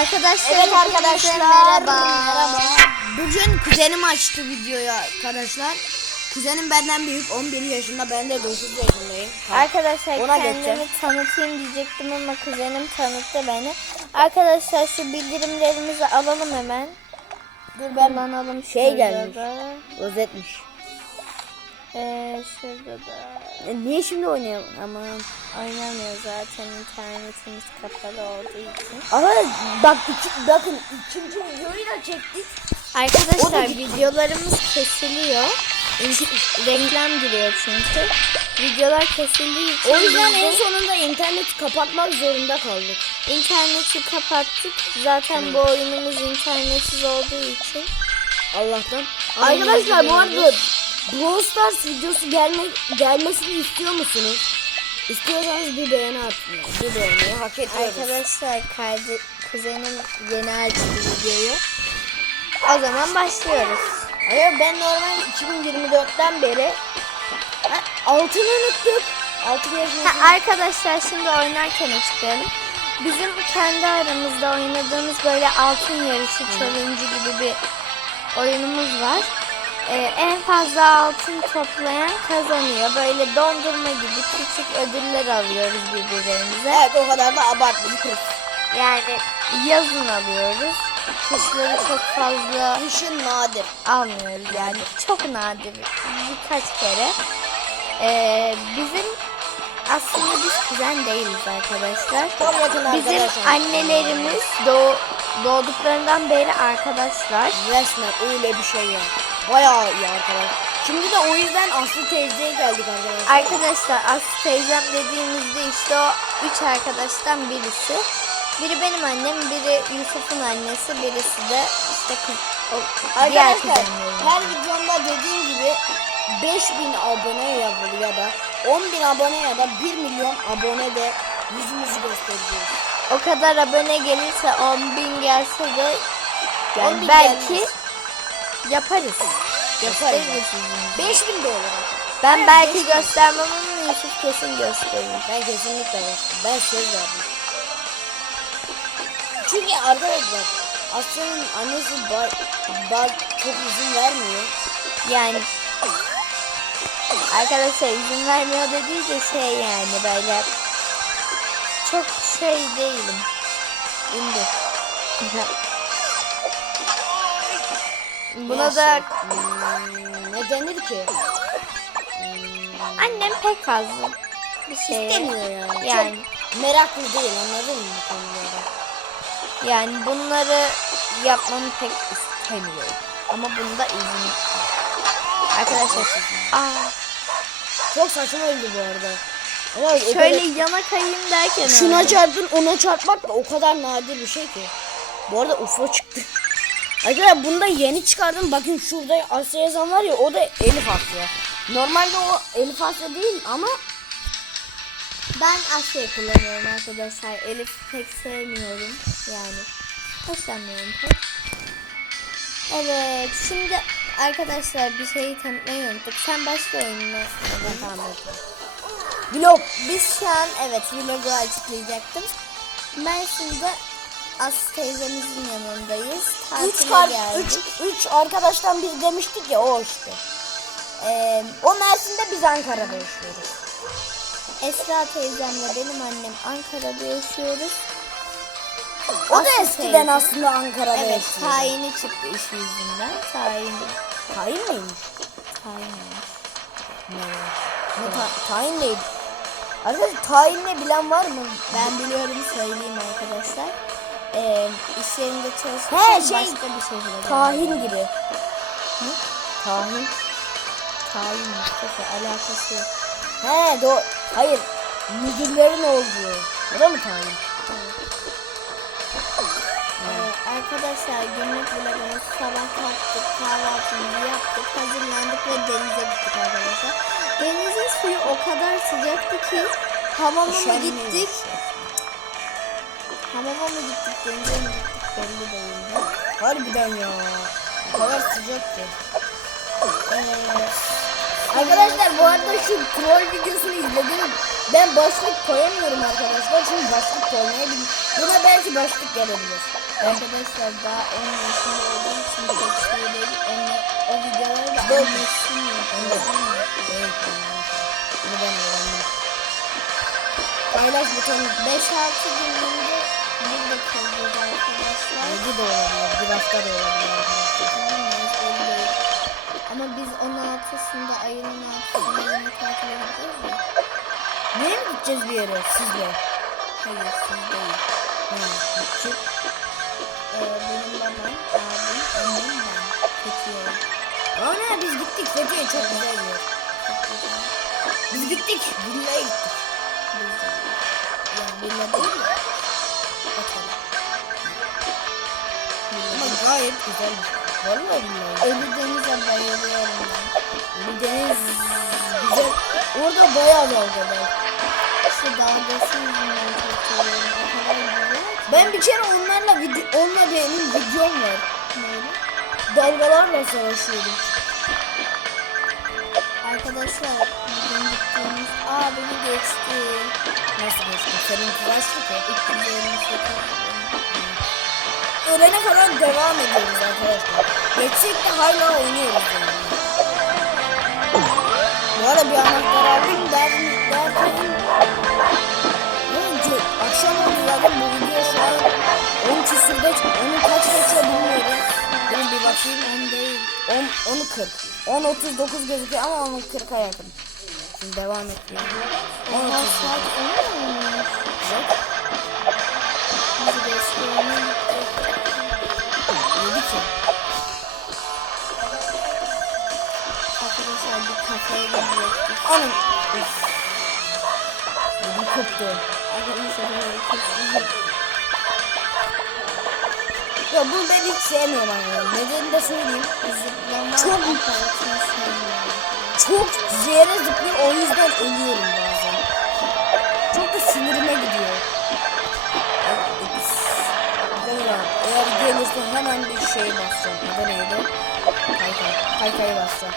Arkadaşlar Evet arkadaşlar. merhaba. Merhaba. Bugün kuzenim açtı videoyu arkadaşlar. Kuzenim benden büyük 11 yaşında ben de 9 yaşındayım. Arkadaşlar Ona kendimi geçeceğim. tanıtayım diyecektim ama kuzenim tanıttı beni. Arkadaşlar şu bildirimlerimizi alalım hemen. Dur ben Kullanalım şey gelmiş. da. Ee, şurada da. E, niye şimdi oynayalım? Aman. Oynamıyor zaten internetimiz kapalı olduğu için. Ama bak iki, bakın ikinci videoyu da çektik. Arkadaşlar videolarımız kesiliyor. Reklam giriyor çünkü. Videolar kesildiği için O yüzden en sonunda interneti kapatmak zorunda kaldık. interneti kapattık. Zaten bu oyunumuz internetsiz olduğu için. Allah'tan. Arkadaşlar bu arada Brawl Stars videosu gelme, gelmesini istiyor musunuz? İstiyorsanız bir beğeni atın. Bir beğeni hak ediyoruz. Arkadaşlar kardeş, kuzenim yeni açtı videoyu. O zaman başlıyoruz. Hayır ben normal 2024'ten beri Ha, altını unuttuk. Altın. Ha, arkadaşlar şimdi oynarken açıklayalım. Bizim kendi aramızda oynadığımız böyle altın yarışı challenge gibi bir oyunumuz var. Ee, en fazla altın toplayan kazanıyor. Böyle dondurma gibi küçük ödüller alıyoruz birbirlerimize. Evet o kadar da abartmayın kız. Yani yazın alıyoruz. Kışları çok fazla Kışın nadir. almıyoruz yani. Çok nadir birkaç kere. Ee, bizim aslında biz kuzen değiliz arkadaşlar. Çok yakın Bizim arkadaşlar. annelerimiz doğ, doğduklarından beri arkadaşlar. Resmen öyle bir şey ya. Bayağı iyi arkadaş. Şimdi de o yüzden Aslı teyzeye geldik arkadaşlar. Arkadaşlar Aslı teyzem dediğimizde işte o üç arkadaştan birisi. Biri benim annem, biri Yusuf'un annesi, birisi de işte kız, o diğer Arkadaşlar kuzenlerim. her videomda dediğim gibi 5000 abone ya da- ya da 10.000 abone ya da 1 milyon abone de yüzümüzü göstereceğiz. O kadar abone gelirse 10 bin gelse de 10 yani bin belki gelmez. Yaparız. Yaparız. Yüzümüzü. 5000 de olur. Ben Evet, belki beş göstermem ama Yusuf kesin gösterir. Ben kesinlikle yaptım. Ben söz verdim. Çünkü arkadaşlar Aslı'nın annesi ba, ba, çok izin vermiyor. Yani arkadaşlar izin vermiyor dediği de şey yani böyle çok şey değilim. İndir. Buna da Hmm, ne denir ki? annem pek fazla bir şey İstemiyor yani. Yani Çok meraklı değil anladın mı bu konularda? yani bunları yapmamı pek istemiyorum. Ama bunda izin Arkadaşlar aa, Çok saçma öldü bu arada. Ama şöyle kadar- yana kayayım derken şuna öldü. çarptın ona çarpmak da o kadar nadir bir şey ki. Bu arada UFO. Arkadaşlar bunda yeni çıkardım. Bakın şurada Asya yazan var ya o da Elif Asya. Normalde o Elif Asya değil ama Ben Asya'yı kullanıyorum arkadaşlar. Elif pek sevmiyorum. Yani hoşlanmıyorum pek. Evet şimdi arkadaşlar bir şeyi tanıtmayı unuttuk. Sen başka oyununa Vlog. Biz şu an evet vlogu açıklayacaktım. Mersin'de Aslı teyzemizin yanındayız. Üç, kar, geldik. üç, üç arkadaştan biri demiştik ya o işte. Ee, o Mersin'de biz Ankara'da yaşıyoruz. Esra teyzemle benim annem Ankara'da yaşıyoruz. O da Aslı eskiden teyze. aslında Ankara'da Evet yaşıyordu. tayini çıktı iş yüzünden. Tayin, Tayin miymiş? tayinmiş. Ne ta- tayin neydi? Arkadaşlar tayin ne bilen var mı? Ben biliyorum söyleyeyim arkadaşlar. Ee, iş yerinde He, çalışırken şey, başka bir şehre Tahin gibi. Ne? Tahin. Tayin Mustafa alakası yok. He do hayır. Müdürlerin olduğu. O da mı tayin? Ee, arkadaşlar günlük vlogumuz sabah kalktık, kahvaltımızı yaptık, hazırlandık ve denize gittik arkadaşlar. Denizin suyu o kadar sıcaktı ki hamama gittik? Hamama mı gittik, denize mi gittik belli değildi. Harbiden ya. O kadar sıcak ki. Ee, Arkadaşlar bu arada şu troll videosunu izledim. Ben başlık koyamıyorum arkadaşlar. Çünkü başlık koymayı bil- Buna belki boşluk gelebilir. Arkadaşlar daha 10 yaşında olduğum için değil. Onu, o videoları da annesinin Evet. Evet. Bunu ben öğrendim. Paylaş butonu 5-6 günlüğünde burada kalıyoruz arkadaşlar. 7 de olabilir. Bir hafta da olabilir arkadaşlar. Ama biz 16'sında, ayın 16'sında yine tatile gidiyoruz ya. Nereye mi gideceğiz bir yere sizle? Hayır siz değil. Ha, gidecek. Ee, benim babam, abim, annem ben. Fethiye'ye. Ana biz gittik. Fethiye çok güzel bir yer. Biz gittik. Villaya gittik. Biz de. Yani villa değil de. Ama gayet güzel. Vallahi billahi. Ölü denize bayılıyorum ben. Ölü Deniz güzel. Orada bayağı dalga var. İşte dalgası yüzünden çok. Ben bir kere onlarla video, onunla benim videom var. Neyle? Dalgalarla savaşıyordum. Arkadaşlar bugün gittiğimiz... Aa beni geçti. Nasıl geçti? Senin kaçtı ki? 258 Ölene kadar devam ediyoruz arkadaşlar. Geçsek de hala oynuyoruz yani. Bu arada bir anahtar aldım derdim derken Önce akşam oldu zaten bu video şu an 10 küsürde onu kaç geçiyor bilmiyorum. Ben bir bakayım 10 değil. 10, 10'u 40. 10 39 gözüküyor ama 10'u 40'a yakın. Şimdi devam etmiyor. 10 Oha 39. saat 10 mu? Yok. Bizi besleyelim. 7 ki. Arkadaşlar bir gidecektik. Anam. Üf. Ödüm koptu. Arkadaşlar böyle kesin Ya bunu ben hiç sevmiyorum. Nedenini de söyleyeyim. Çok- sevmiyorum. Çok yere zıplıyor o yüzden ölüyorum bazen. Çok da sinirime gidiyor. Sonra eğer gelirse hemen bir şey basacağım. Adı neydi? Kaykay. Kaykayı basacağım.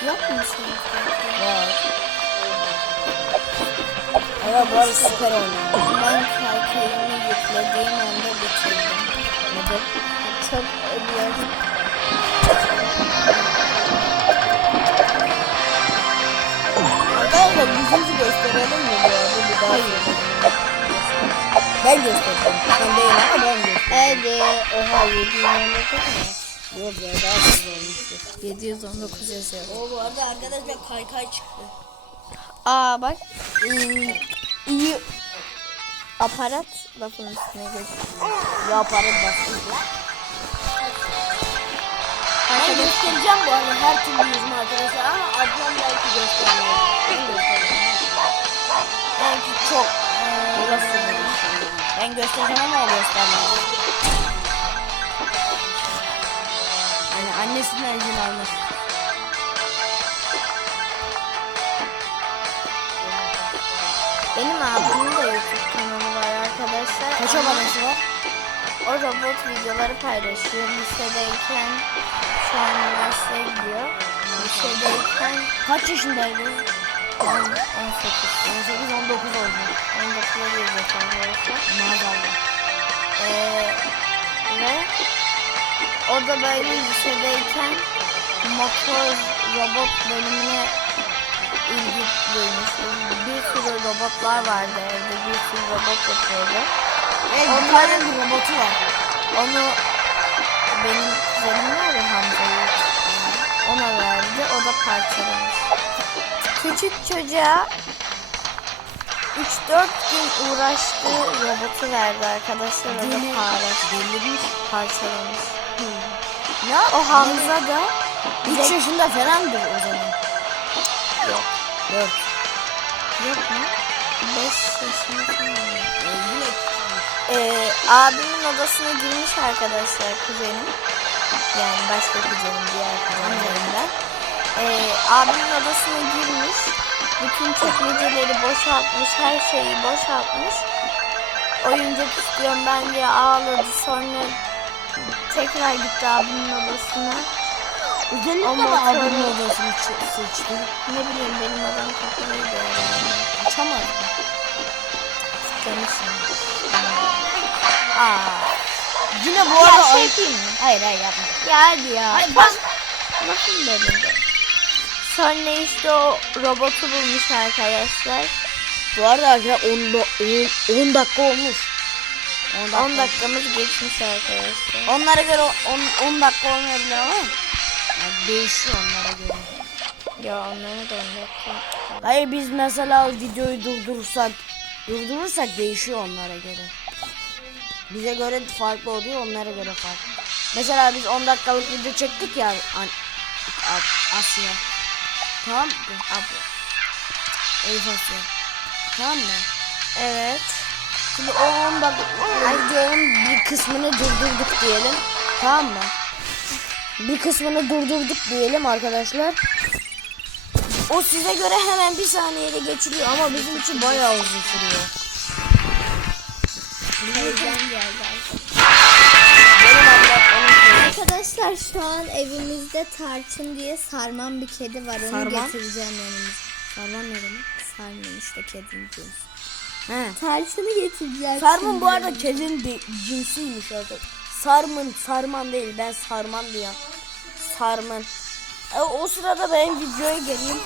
Korkun? Var. Ama bu arada süper oynuyor. Ben kaykayımı yüklediğim anda bitirdim. Neden? Çok ölüyorum. Arkadaşlar yüzümüzü gösterelim mi bu arada Hayır. Ben göstereceğim. Sen değil ama ben göstereceğim. Hadi. Oha 729 mu? Yok ya daha fazla olmuştur. 719 yazıyor. O bu arada arkadaşlar kaykay çıktı. Aa bak. İyi, iyi aparat lafın üstüne geçiyor. Ya para basınca. Ben göstereceğim bu arada her türlü yüzümü arkadaşlar ama ablam belki göstermiyor. Ben göstereceğim. belki çok Burası benim. Ben göstereceğim ama o göstermez. Yani annesinden izin almış. benim abimin de YouTube kanalı var arkadaşlar. Kaç abonesi var? O robot videoları paylaşıyor. Lisedeyken şu an üniversiteye gidiyor. Lisedeyken Kaç yaşındaydı? 10, 18. 18, 19 oldu. 19'a girecek arkadaşlar. Maazallah. Ee, ve o da böyle lisedeyken motor robot bölümüne ilgi duymuştu. Bir sürü robotlar vardı evde. Bir sürü robot yapıyordu. Evet, Onların- bir robotu var. Onu benim kuzenim var ya Hamza Yiğit. Ona verdi. O da parçalamış. Küçük çocuğa 3-4 gün uğraştığı robotu verdi arkadaşlar. O da delirmiş. parçalamış. Ne? O Hamza da 3 yaşında falandır o zaman. yok. 4. Yok mu? 5 yaşında falan. Yine Ee, abimin odasına girmiş arkadaşlar kuzenim. Yani başka kuzenim diğer kuzenlerimden. Ee, abimin odasına girmiş. Bütün çekmeceleri boşaltmış. Her şeyi boşaltmış. Oyuncak istiyorum ben diye ağladı. Sonra tekrar gitti abimin odasına. Özellikle motoru- abinin odasını seçti. Ne bileyim benim odam kapalıydı. Yani. Açamaz. Demişim. Aa. Yine bu Ya arada... şey ay- yapayım mı? Hayır hayır yapma. Ya hadi ya. Hayır bak. Nasıl bölündü? Sonra işte o robotu bulmuş arkadaşlar. Bu arada arkadaşlar 10, da- 10, 10 dakika olmuş. 10 dakika. 10 dakikamız geçmiş arkadaşlar. Onlara göre 10, 10 dakika olmayabilir ama yani değişiyor onlara göre. Ya onları da 10 dakika. Hayır biz mesela videoyu durdurursak durdurursak değişiyor onlara göre. Bize göre farklı oluyor onlara göre farklı. Mesela biz 10 dakikalık video çektik ya an, Asya. Tamam mı? Abla. Elif Asya. Tamam mı? Evet. Şimdi o 10 dakika videonun bir kısmını durdurduk diyelim. Tamam mı? Bir kısmını durdurduk diyelim arkadaşlar. O size göre hemen bir saniyede geçiliyor ama bizim için bayağı uzun sürüyor. Heyecan geldi. Arkadaşlar şu an evimizde Tarçın diye sarman bir kedi var. Onu Sarman? getireceğim yanımıza. Sarman ne demek? Sarman işte kedinin cinsi. He. Tarçını getireceğim. Sarman bu arada kedinin de, cinsiymiş arkadaşlar. Sarmın, sarman değil. Ben sarman diyorum. Sarman. E, o sırada ben videoya geleyim.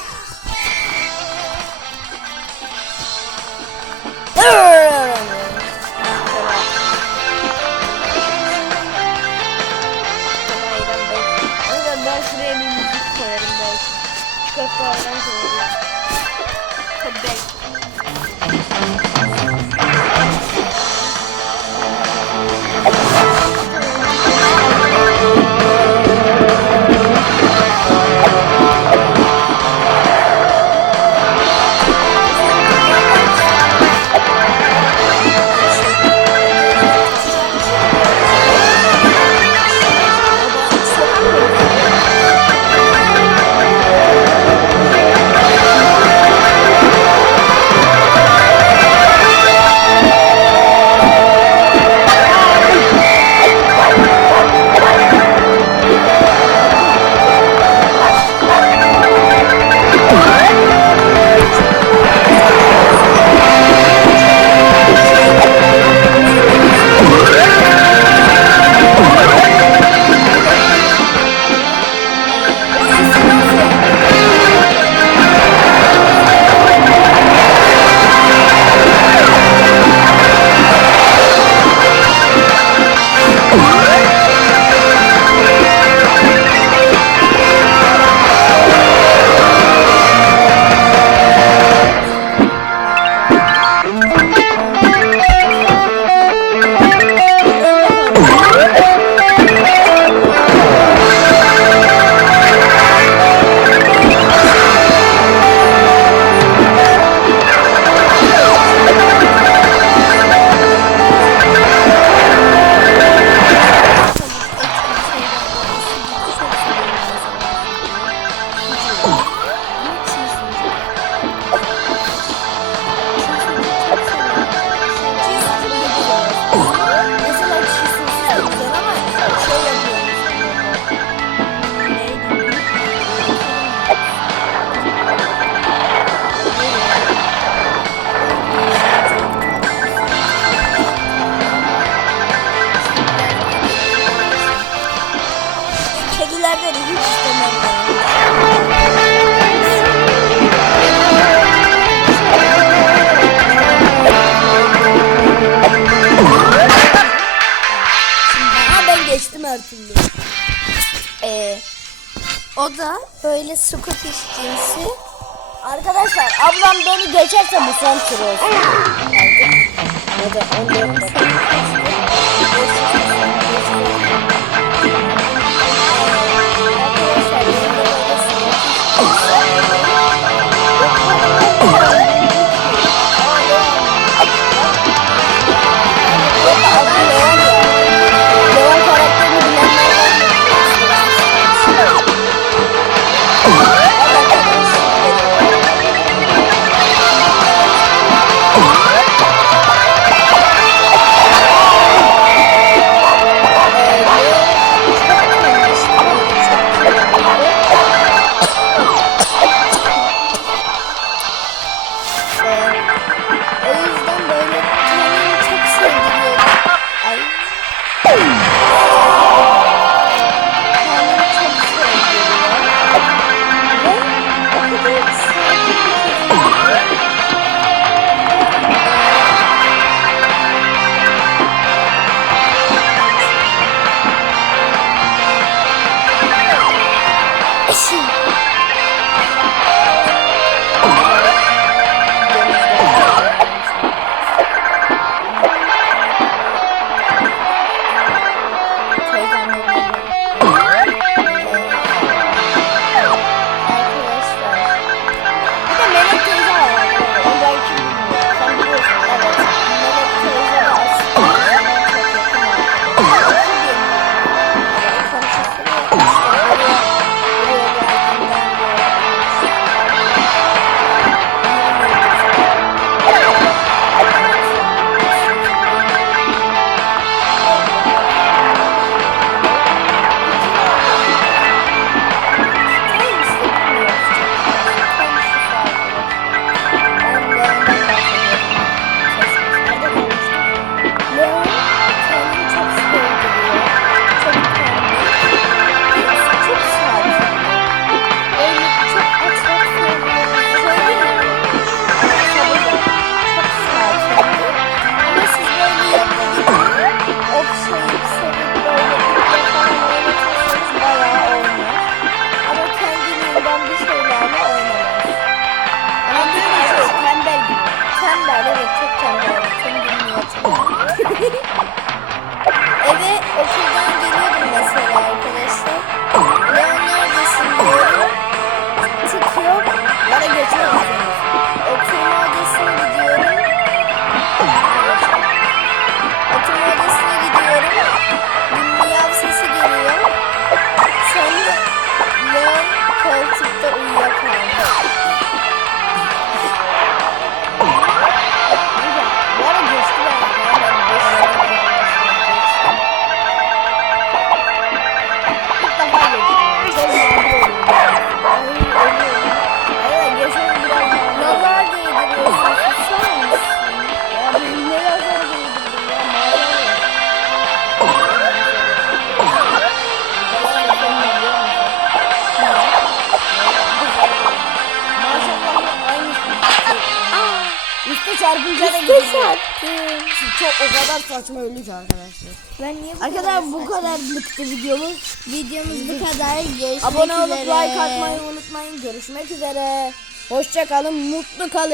可帅，可美。Türlü. Ee, o da böyle Scottish cinsi. Arkadaşlar ablam beni geçerse bu son tur olsun. Ya da 14 dakika. Çok o kadar saçma öldük arkadaşlar. Ben niye bu Arkadaşlar bu saçma- kadarlıktı videomuz. Videomuz bu kadar. Görüşmek Abone olup üzere. like atmayı unutmayın. Görüşmek üzere. Hoşça kalın, mutlu kalın.